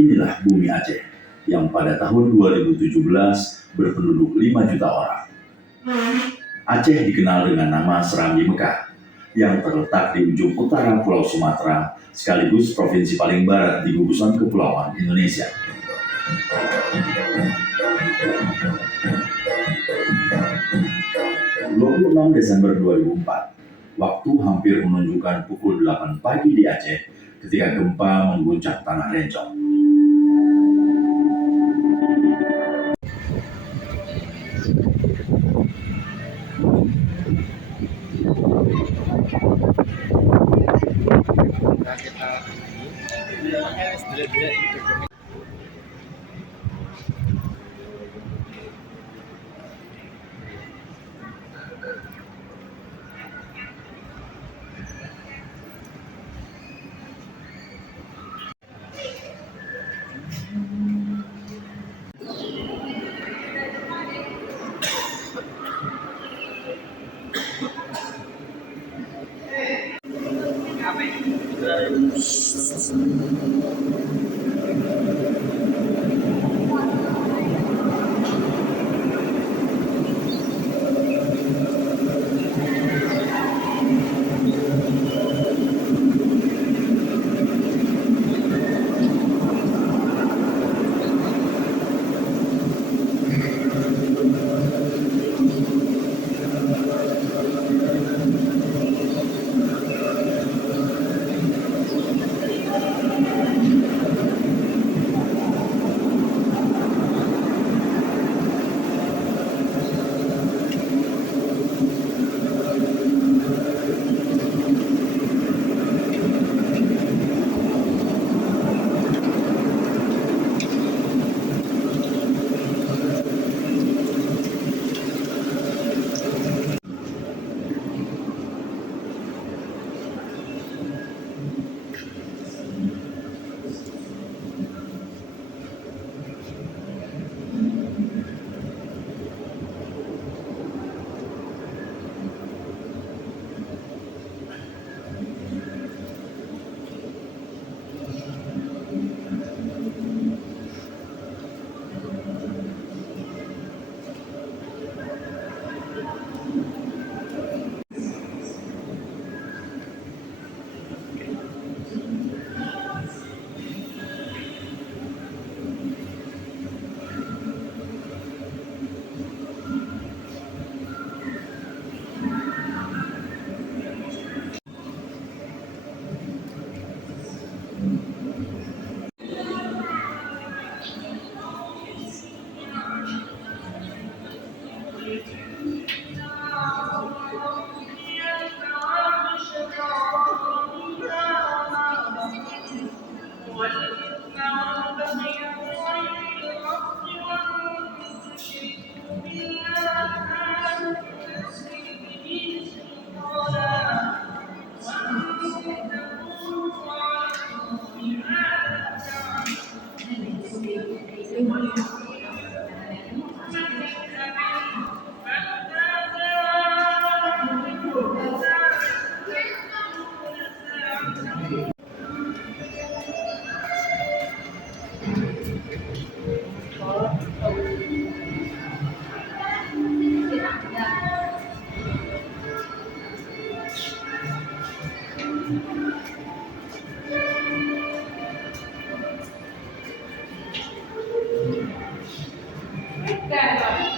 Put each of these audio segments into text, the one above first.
Inilah bumi Aceh yang pada tahun 2017 berpenduduk 5 juta orang. Aceh dikenal dengan nama Serambi Mekah yang terletak di ujung utara Pulau Sumatera sekaligus provinsi paling barat di gugusan kepulauan Indonesia. 26 Desember 2004, waktu hampir menunjukkan pukul 8 pagi di Aceh ketika gempa mengguncang tanah Rencong. Ini jatuh.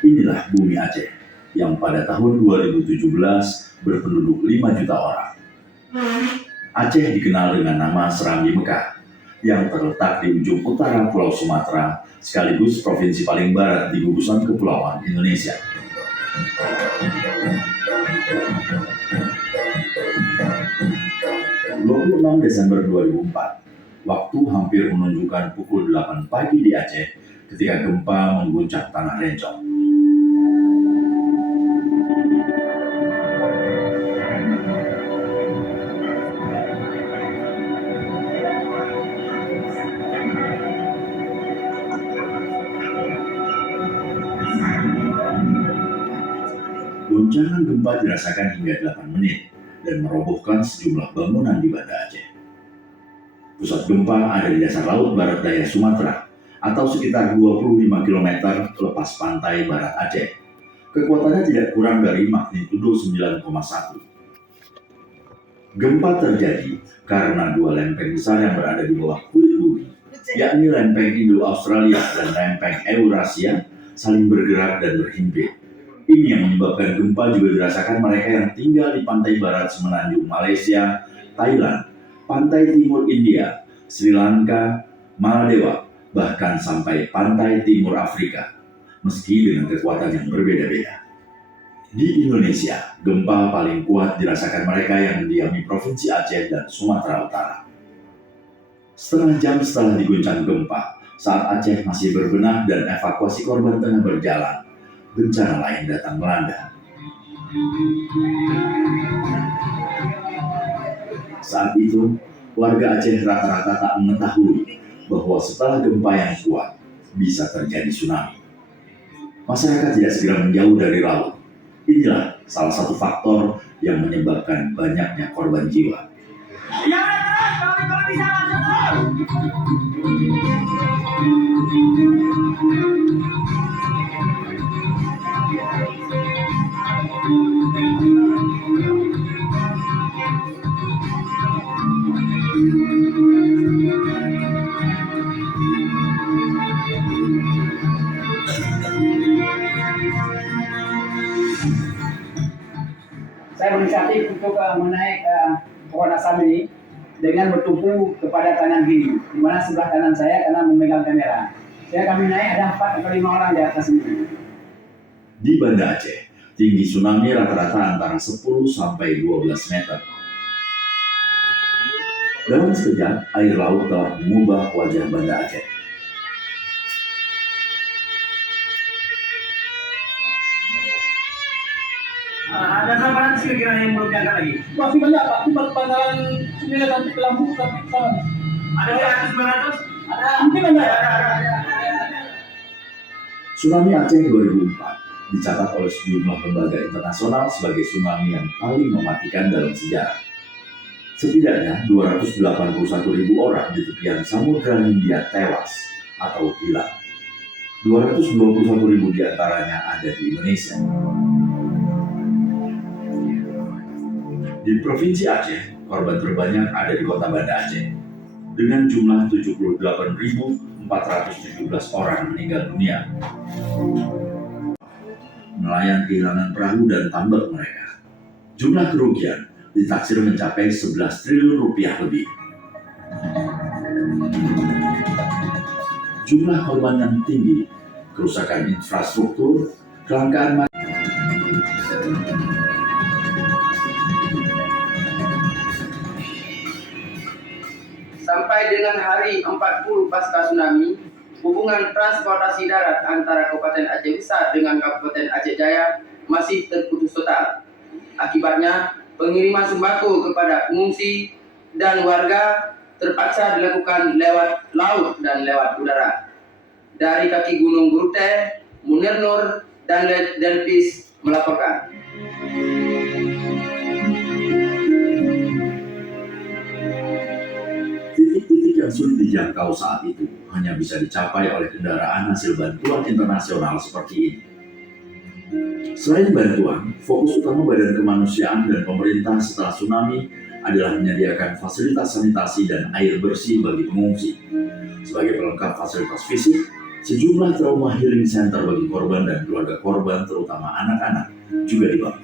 Inilah bumi Aceh yang pada tahun 2017 berpenduduk 5 juta orang. Aceh dikenal dengan nama Serambi Mekah yang terletak di ujung utara Pulau Sumatera sekaligus provinsi paling barat di gugusan kepulauan Indonesia. 26 Desember 2004, waktu hampir menunjukkan pukul 8 pagi di Aceh ketika gempa mengguncang tanah Rencong. Guncangan gempa dirasakan hingga 8 menit dan merobohkan sejumlah bangunan di Banda Aceh. Pusat gempa ada di dasar laut barat daya Sumatera atau sekitar 25 km lepas pantai barat Aceh. Kekuatannya tidak kurang dari magnitudo 9,1. Gempa terjadi karena dua lempeng besar yang berada di bawah kulit bumi, yakni lempeng Indo-Australia dan lempeng Eurasia, saling bergerak dan berhimpit. Ini yang menyebabkan gempa juga dirasakan mereka yang tinggal di pantai barat semenanjung Malaysia, Thailand, pantai timur India, Sri Lanka, Maladewa, bahkan sampai pantai timur Afrika, meski dengan kekuatan yang berbeda-beda. Di Indonesia, gempa paling kuat dirasakan mereka yang mendiami Provinsi Aceh dan Sumatera Utara. Setengah jam setelah diguncang gempa, saat Aceh masih berbenah dan evakuasi korban tengah berjalan, bencana lain datang melanda. Saat itu, warga Aceh rata-rata tak mengetahui bahwa setelah gempa yang kuat, bisa terjadi tsunami. Masyarakat tidak segera menjauh dari laut. Inilah salah satu faktor yang menyebabkan banyaknya korban jiwa. Saya berinisiatif untuk menaik pohon asam ini dengan bertumpu kepada kanan kiri, di mana sebelah kanan saya karena memegang kamera. Kami naik ada 4 atau 5 orang di atas ini. Di Banda Aceh, tinggi tsunami rata-rata antara 10 sampai 12 meter. Dalam sekejap, air laut telah mengubah wajah Banda Aceh. Ada berapa nanti kira-kira yang belum diangkat lagi? Masih banyak Pak, itu pangkalan 9 sampai ke Lampung sampai ke sana. Ada 900? Ada. Mungkin ada. Tsunami Aceh 2004 dicatat oleh sejumlah lembaga internasional sebagai tsunami yang paling mematikan dalam sejarah. Setidaknya 281.000 orang di tepian Samudra Hindia tewas atau hilang. 221.000 diantaranya ada di Indonesia. Di Provinsi Aceh, korban terbanyak ada di Kota Banda Aceh, dengan jumlah 78.417 orang meninggal dunia. Nelayan kehilangan perahu dan tambak mereka. Jumlah kerugian ditaksir mencapai 11 triliun rupiah lebih. Jumlah korban yang tinggi, kerusakan infrastruktur, kelangkaan Sampai dengan hari 40 pasca tsunami, hubungan transportasi darat antara Kabupaten Aceh Besar dengan Kabupaten Aceh Jaya masih terputus total. Akibatnya, pengiriman sembako kepada pengungsi dan warga terpaksa dilakukan lewat laut dan lewat udara. Dari kaki Gunung Gurute, Munir Nur, dan Delpis melaporkan. Titik-titik yang sulit dijangkau saat itu hanya bisa dicapai oleh kendaraan hasil bantuan internasional seperti ini. Selain bantuan, fokus utama Badan Kemanusiaan dan pemerintah setelah tsunami adalah menyediakan fasilitas sanitasi dan air bersih bagi pengungsi. Sebagai pelengkap fasilitas fisik, sejumlah trauma healing center bagi korban dan keluarga korban, terutama anak-anak, juga dibangun.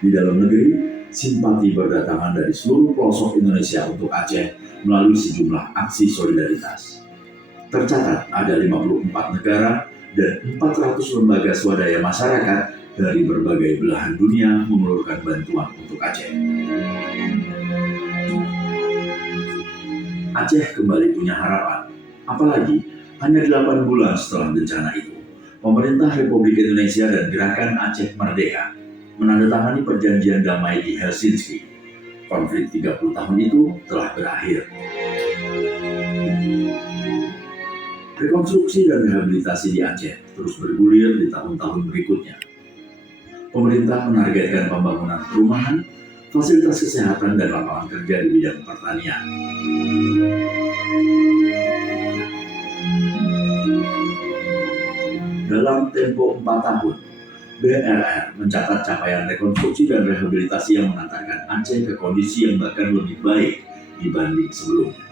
Di dalam negeri, simpati berdatangan dari seluruh pelosok Indonesia untuk Aceh melalui sejumlah aksi solidaritas. Tercatat ada 54 negara dan 400 lembaga swadaya masyarakat dari berbagai belahan dunia mengelurkan bantuan untuk Aceh. Aceh kembali punya harapan, apalagi hanya 8 bulan setelah bencana itu. Pemerintah Republik Indonesia dan Gerakan Aceh Merdeka menandatangani perjanjian damai di Helsinki. Konflik 30 tahun itu telah berakhir. Rekonstruksi dan rehabilitasi di Aceh terus bergulir di tahun-tahun berikutnya. Pemerintah menargetkan pembangunan perumahan, fasilitas kesehatan, dan lapangan kerja di bidang pertanian. Dalam tempo 4 tahun, BRR mencatat capaian rekonstruksi dan rehabilitasi yang mengantarkan Aceh ke kondisi yang bahkan lebih baik dibanding sebelumnya.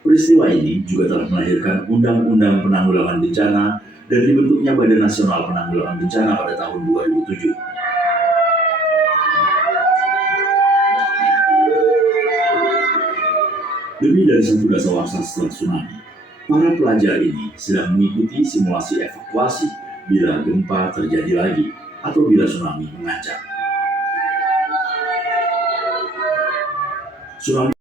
Peristiwa ini juga telah melahirkan Undang-Undang Penanggulangan Bencana dan dibentuknya Badan Nasional Penanggulangan Bencana pada tahun 2007. Lebih dari 1 dasawarsa setelah tsunami, para pelajar ini sedang mengikuti simulasi evakuasi bila gempa terjadi lagi atau bila tsunami mengancam. Tsunami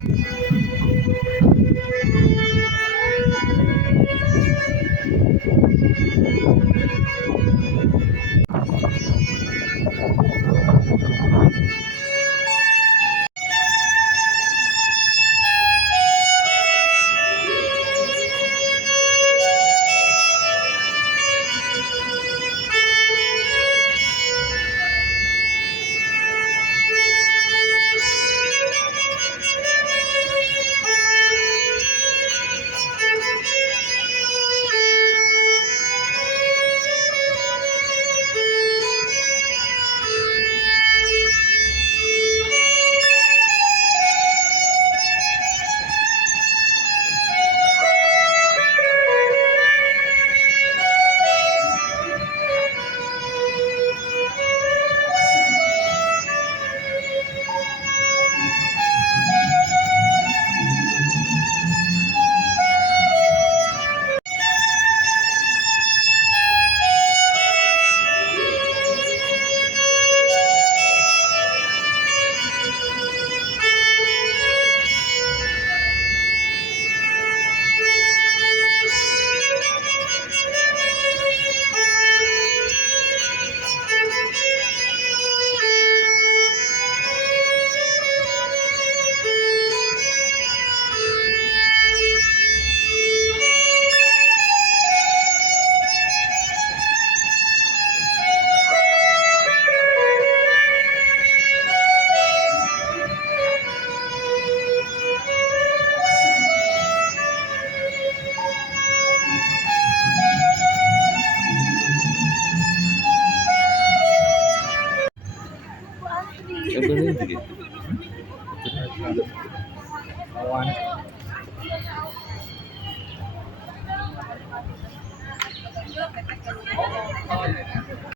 Oh,